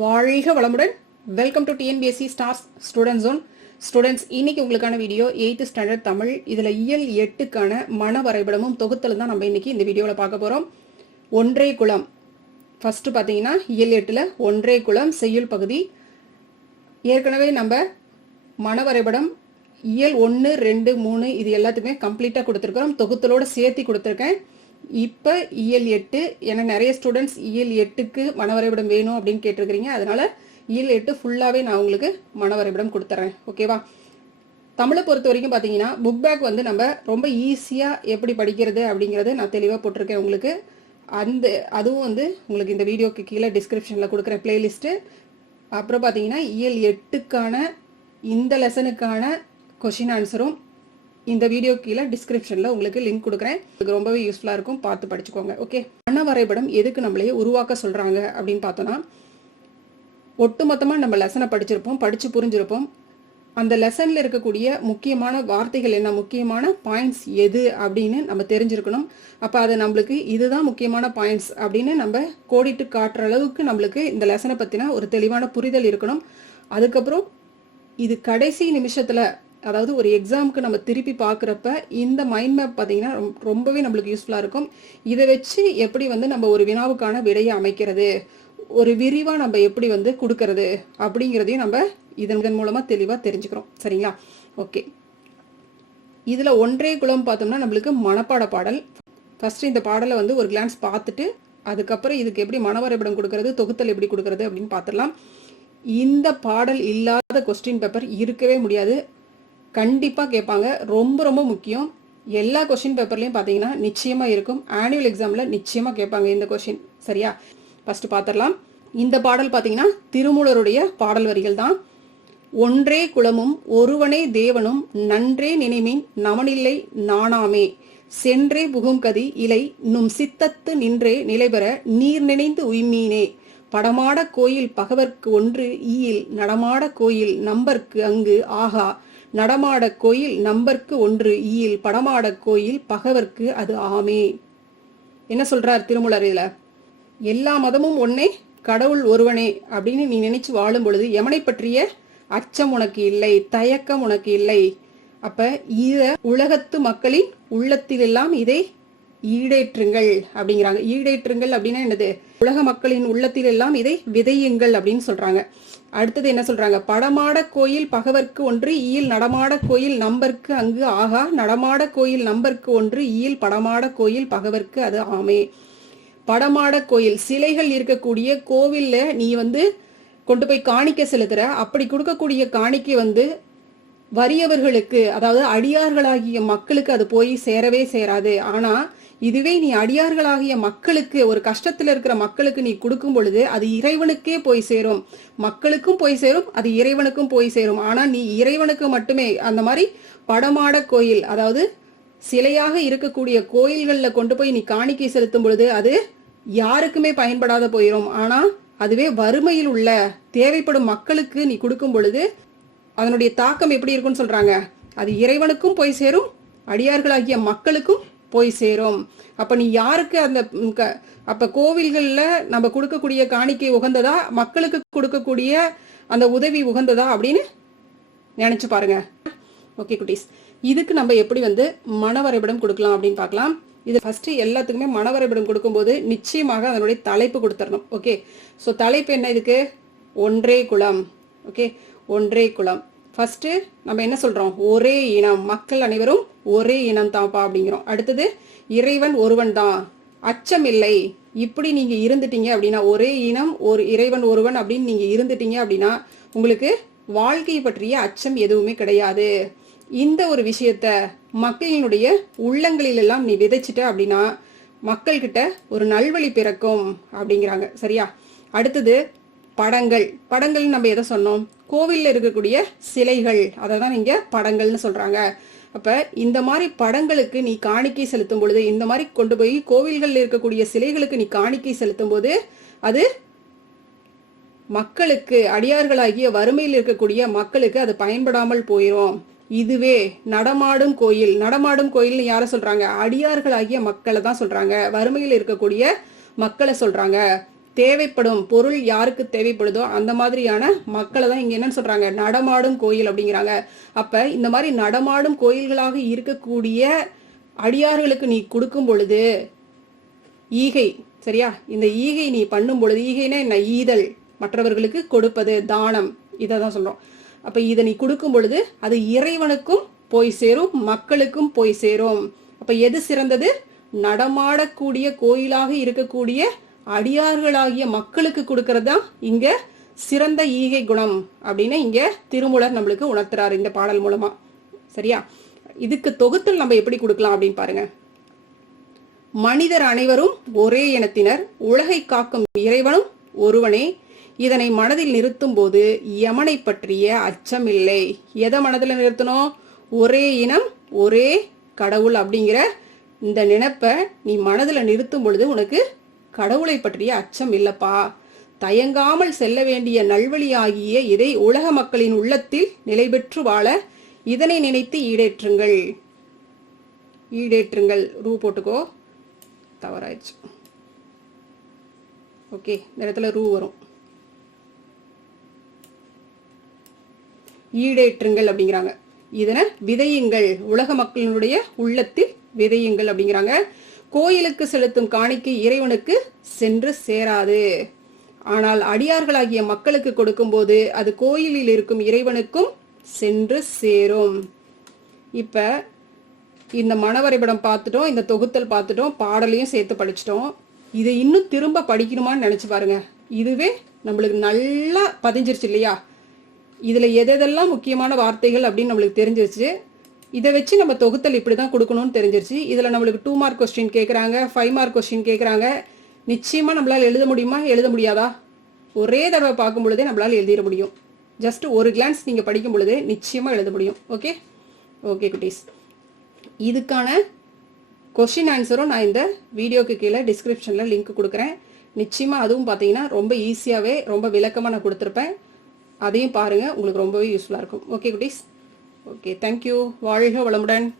வாழ்க வளமுடன். Welcome to TNPSC stars student zone students இன்னைக்கு உங்களுக்கான வீடியோ எயித்து ஸ்டாண்டர்ட் தமிழ். இதில் இயல் எட்டுக்கான மன வரைபடமும் தொகுத்தலும் தான் நம்ம இன்னைக்கு இந்த வீடியோவில் பார்க்க போகிறோம் ஒன்றே குளம். ஃபஸ்ட்டு பார்த்தீங்கன்னா இயல் எட்டில் ஒன்றே குளம் செய்யுள் பகுதி. ஏற்கனவே நம்ம மன வரைபடம் இயல் ஒன்று ரெண்டு மூணு இது எல்லாத்துக்குமே கம்ப்ளீட்டாக கொடுத்துருக்குறோம். தொகுத்தலோட சேர்த்து கொடுத்துருக்கேன். இப்போ இயல் எட்டு ஏன்னா நிறைய ஸ்டூடெண்ட்ஸ் இயல் எட்டுக்கு மனவரைபடம் வேணும் அப்படின்னு கேட்டிருக்கிறீங்க. அதனால இயல் எட்டு ஃபுல்லாகவே நான் உங்களுக்கு மனவரைபடம் கொடுத்துட்றேன் ஓகேவா தமிழை பொறுத்த வரைக்கும் பார்த்தீங்கன்னா புக் பேக் வந்து நம்ம ரொம்ப ஈஸியாக எப்படி படிக்கிறது அப்படிங்கிறத நான் தெளிவாக போட்டிருக்கேன் உங்களுக்கு. அந்த அதுவும் வந்து உங்களுக்கு இந்த வீடியோக்கு கீழே டிஸ்கிரிப்ஷனில் கொடுக்குற பிளேலிஸ்ட்டு அப்புறம் பார்த்தீங்கன்னா இயல் எட்டுக்கான இந்த லெசனுக்கான கொஷின் ஆன்சரும் இந்த வீடியோ கீழே டிஸ்கிரிப்ஷனில் உங்களுக்கு லிங்க் கொடுக்குறேன். உங்களுக்கு ரொம்பவே யூஸ்ஃபுல்லாக இருக்கும். பார்த்து படிச்சுக்கோங்க. ஓகே மன வரைபடம் எதுக்கு நம்மளையே உருவாக்க சொல்கிறாங்க அப்படின்னு பார்த்தோன்னா ஒட்டுமொத்தமாக நம்ம லெசனை படிச்சிருப்போம் படித்து புரிஞ்சிருப்போம். அந்த லெசனில் இருக்கக்கூடிய முக்கியமான வார்த்தைகள் என்ன? முக்கியமான பாயிண்ட்ஸ் எது அப்படின்னு நம்ம தெரிஞ்சிருக்கணும். அப்போ அது நம்மளுக்கு இதுதான் முக்கியமான பாயிண்ட்ஸ் அப்படின்னு நம்ம கோடிட்டு காட்டுற அளவுக்கு நம்மளுக்கு இந்த லெசனை பற்றின ஒரு தெளிவான புரிதல் இருக்கணும். அதுக்கப்புறம் இது கடைசி நிமிஷத்தில் அதாவது ஒரு எக்ஸாமுக்கு நம்ம திருப்பி பார்க்குறப்ப இந்த மைண்ட் மேப் பார்த்தீங்கன்னா ரொம்பவே நம்மளுக்கு யூஸ்ஃபுல்லாக இருக்கும். இதை வச்சு எப்படி வந்து நம்ம ஒரு வினாவுக்கான விடையை அமைக்கிறது ஒரு விரிவாக நம்ம எப்படி வந்து கொடுக்கறது அப்படிங்கிறதையும் நம்ம இதன் மூலமாக தெளிவாக தெரிஞ்சுக்கிறோம். சரிங்களா? ஓகே. இதில் ஒன்றே குலம் பார்த்தோம்னா நம்மளுக்கு மனப்பாட பாடல். ஃபஸ்ட்டு இந்த பாடலை வந்து ஒரு கிளான்ஸ் பார்த்துட்டு அதுக்கப்புறம் இதுக்கு எப்படி மனவரைபடம் கொடுக்கறது தொகுத்தல் எப்படி கொடுக்கறது அப்படின்னு பார்த்துடலாம். இந்த பாடல் இல்லாத கொஸ்டின் பேப்பர் இருக்கவே முடியாது. கண்டிப்பாக கேட்பாங்க. ரொம்ப ரொம்ப முக்கியம். எல்லா கொஷின் பேப்பர்லையும் பார்த்தீங்கன்னா நிச்சயமாக இருக்கும். ஆனுவல் எக்ஸாமில் நிச்சயமாக கேட்பாங்க இந்த கொஷின் சரியா? ஃபஸ்ட்டு பார்த்துடலாம் இந்த பாடல் பார்த்தீங்கன்னா திருமூலருடைய பாடல் வரிகள் தான். ஒன்றே குலமும் ஒருவனே தேவனும் நன்றே நினைமின் நமனில்லை நானாமே சென்றே புகும் கதி இலை நும் சித்தத்து நின்றே நிலைபெற நீர் நினைந்து உய்மீனே. படமாட கோயில் பகவர்க்கு ஒன்று ஈயில் நடமாட கோயில் நம்பர்க்கு அங்கு ஆகா. நடமாட கோயில் நம்பர்க்கு ஒன்று. ஈயில் படமாட கோயில் பகவர்க்கு அது ஆமே. என்ன சொல்றார் திருமூலர் எல்லா மதமும் ஒன்னே கடவுள் ஒருவனே அப்படின்னு நீ நினைச்சு வாழும் பொழுது எமனை பற்றிய அச்சம் உனக்கு இல்லை தயக்கம் உனக்கு இல்லை? அப்ப இத உலகத்து மக்களின் உள்ளத்திலெல்லாம் இதை ஈடேற்றுங்கள் அப்படிங்கிறாங்க. ஈடேற்றுங்கள் அப்படின்னா என்னது? உலக மக்களின் உள்ளத்திலெல்லாம் இதை விதையுங்கள் அப்படின்னு சொல்றாங்க. அடுத்தது என்ன சொல்றாங்க? படமாட கோயில் பகவர்க்கு ஒன்று ஈயில் நடமாட கோயில் நம்பர்க்கு அங்கு ஆகா நடமாட கோயில் நம்பர்க்கு ஒன்று ஈயில் படமாட கோயில் பகவர்க்கு அது ஆமே. படமாட கோயில் சிலைகள் இருக்கக்கூடிய கோவில்ல நீ வந்து கொண்டு போய் காணிக்க செலுத்துற. அப்படி கொடுக்கக்கூடிய காணிக்கை வந்து வறியவர்களுக்கு அதாவது அடியார்களாகிய மக்களுக்கு அது போய் சேரவே சேராது. ஆனா இதுவே நீ அடியார்களாகிய மக்களுக்கு ஒரு கஷ்டத்துல இருக்கிற மக்களுக்கு நீ கொடுக்கும் பொழுது அது இறைவனுக்கே போய் சேரும். மக்களுக்கும் போய் சேரும் அது இறைவனுக்கும் போய் சேரும். ஆனா நீ இறைவனுக்கு மட்டுமே அந்த மாதிரி படமாட கோயில் அதாவது சிலையாக இருக்கக்கூடிய கோயில்கள்ல கொண்டு போய் நீ காணிக்கை செலுத்தும் பொழுது அது யாருக்குமே பயன்படாத போயிடும் ஆனா அதுவே வறுமையில் உள்ள தேவைப்படும் மக்களுக்கு நீ கொடுக்கும் பொழுது அதனுடைய தாக்கம் எப்படி இருக்கும்னு சொல்றாங்க. அது இறைவனுக்கும் போய் சேரும் அடியார்களாகிய மக்களுக்கும் போய் சேரும். அப்ப நீ யாருக்கு அந்த க- அப்ப கோவில்கள்ல நம்ம கொடுக்கக்கூடிய காணிக்கை உகந்ததா மக்களுக்கு கொடுக்கக்கூடிய அந்த உதவி உகந்ததா அப்படின்னு நினைச்சு பாருங்க. ஓகே குட்டீஸ். இதுக்கு நம்ம எப்படி வந்து மன வரைபடம் கொடுக்கலாம் அப்படின்னு பார்க்கலாம். இது ஃபர்ஸ்ட் எல்லாத்துக்குமே மன வரைபடம் கொடுக்கும்போது நிச்சயமாக அதனுடைய தலைப்பு கொடுத்துடணும். ஓகே. ஸோ தலைப்பு என்ன இதுக்கு? ஒன்றே குலம். ஓகே. ஒன்றே குலம். ஃபஸ்ட்டு நம்ம என்ன சொல்கிறோம் ஒரே இனம். மக்கள் அனைவரும் ஒரே இனம் தான்ப்பா அப்படிங்கிறோம். அடுத்தது இறைவன் ஒருவன் தான் அச்சம் இல்லை இப்படி நீங்கள் இருந்துட்டீங்க அப்படின்னா ஒரே இனம் ஒரு இறைவன் ஒருவன் அப்படின்னு நீங்கள் இருந்துட்டீங்க அப்படின்னா உங்களுக்கு வாழ்க்கை பற்றிய அச்சம் எதுவுமே கிடையாது. இந்த ஒரு விஷயத்த மக்களினுடைய உள்ளங்களிலெல்லாம் நீ விதைச்சிட்ட அப்படின்னா மக்கள்கிட்ட ஒரு நல்வழி பிறக்கும் அப்படிங்கிறாங்க. சரியா? அடுத்தது படங்கள். படங்கள் நம்ம எதை சொன்னோம்? கோவிலில் இருக்கக்கூடிய சிலைகள். அதை தான் இங்கே படங்கள்னு சொல்கிறாங்க அப்போ இந்த மாதிரி படங்களுக்கு நீ காணிக்கை செலுத்தும் பொழுது இந்த மாதிரி கொண்டு போய் கோவில்களில் இருக்கக்கூடிய சிலைகளுக்கு நீ காணிக்கை செலுத்தும் போது அது மக்களுக்கு அடியார்களாகிய வறுமையில் இருக்கக்கூடிய மக்களுக்கு அது பயன்படாமல் போயிடும் இதுவே நடமாடும் கோயில். நடமாடும் கோயில்னு யாரை சொல்றாங்க? அடியார்களாகிய மக்களை தான் சொல்றாங்க. வறுமையில் இருக்கக்கூடிய மக்களை சொல்றாங்க. தேவைப்படும் பொருள் யாருக்கு தேவைப்படுதோ அந்த மாதிரியான மக்களை தான் இங்க என்னன்னு சொல்றாங்க. நடமாடும் கோயில் அப்படிங்கிறாங்க. அப்ப இந்த மாதிரி நடமாடும் கோயில்களாக இருக்கக்கூடிய அடியார்களுக்கு நீ கொடுக்கும் பொழுது ஈகை சரியா? இந்த ஈகை நீ பண்ணும் பொழுது ஈகைனா என்ன? ஈதல். மற்றவர்களுக்கு கொடுப்பது தானம். இதை தான் சொல்றோம். அப்ப இதை நீ கொடுக்கும் பொழுது அது இறைவனுக்கும் போய் சேரும் மக்களுக்கும் போய் சேரும். அப்ப எது சிறந்தது? நடமாடக்கூடிய கோயிலாக இருக்கக்கூடிய அடியார்களாகிய மக்களுக்கு கொடுக்கறது? தான் இங்க சிறந்த ஈகை குணம் அப்படின்னு இங்க திருமூலர் நம்மளுக்கு உணர்த்துறாரு இந்த பாடல் மூலமா. சரியா? இதுக்கு தொகுத்தல் நம்ம எப்படி கொடுக்கலாம் அப்படின்னு பாருங்க. மனிதர் அனைவரும் ஒரே இனத்தினர் உலகை காக்கும் இறைவனும் ஒருவனே. இதனை மனதில் நிறுத்தும் போது யமனை பற்றிய அச்சம் இல்லை. எதை மனதில் நிறுத்தணும்? ஒரே இனம் ஒரே கடவுள் அப்படிங்கிற இந்த நினைப்பை நீ மனதில் நிறுத்தும் பொழுது உனக்கு கடவுளை பற்றிய அச்சம் இல்லப்பா. தயங்காமல் செல்ல வேண்டிய நல்வழியாகிய இதை உலக மக்களின் உள்ளத்தில் நிலை பெற்று வாழ இதனை நினைத்து ஈடேற்றுங்கள். ஈடேற்றுங்கள். ரூ போட்டுக்கோ. தவறாயிடுச்சு. ஓகே இந்த இடத்துல ரூ வரும். ஈடேற்றுங்கள் அப்படிங்கிறாங்க. இதனை விதையுங்கள். உலக மக்களினுடைய உள்ளத்தில் விதையுங்கள் அப்படிங்கிறாங்க. கோயிலுக்கு செலுத்தும் காணிக்கை இறைவனுக்கு சென்று சேராது. ஆனால் அடியார்களாகிய மக்களுக்கு கொடுக்கும்போது அது கோயிலில் இருக்கும் இறைவனுக்கும் சென்று சேரும். இப்ப இந்த மனவரைபடம் பார்த்துட்டோம் இந்த தொகுத்தல் பார்த்துட்டோம் பாடலையும் சேர்த்து படிச்சிட்டோம். இதை இன்னும் திரும்ப படிக்கணுமான்னு நினைச்சு பாருங்க. இதுவே நம்மளுக்கு நல்லா பதிஞ்சிருச்சு இல்லையா? இதுல எதெல்லாம் முக்கியமான வார்த்தைகள் அப்படின்னு நம்மளுக்கு தெரிஞ்சிருச்சு. இதை வச்சு நம்ம தொகுத்தல் இப்படி தான் கொடுக்கணும்னு தெரிஞ்சிருச்சு. இதில் நம்மளுக்கு டூ மார்க் கொஸ்டின் கேட்குறாங்க ஃபைவ் மார்க் கொஸ்டின் கேட்குறாங்க நிச்சயமாக நம்மளால் எழுத முடியுமா எழுத முடியாதா? ஒரே தடவை பார்க்கும் பொழுதே நம்மளால் எழுதிட முடியும். ஜஸ்ட் ஒரு கிளான்ஸ் நீங்கள் படிக்கும் பொழுதே நிச்சயமாக எழுத முடியும். ஓகே ஓகே குட்டீஸ். இதுக்கான கொஷின் ஆன்சரும் நான் இந்த வீடியோக்கு கீழே டிஸ்கிரிப்ஷனில் லிங்க் கொடுக்குறேன். நிச்சயமாக அதுவும் பார்த்தீங்கன்னா ரொம்ப ஈஸியாகவே ரொம்ப விளக்கமாக நான் கொடுத்துருப்பேன். அதையும் பாருங்கள் உங்களுக்கு ரொம்பவே யூஸ்ஃபுல்லாக இருக்கும். ஓகே குட்டீஸ்? ஓகே தேங்க்யூ வாழ்க வளமுடன்.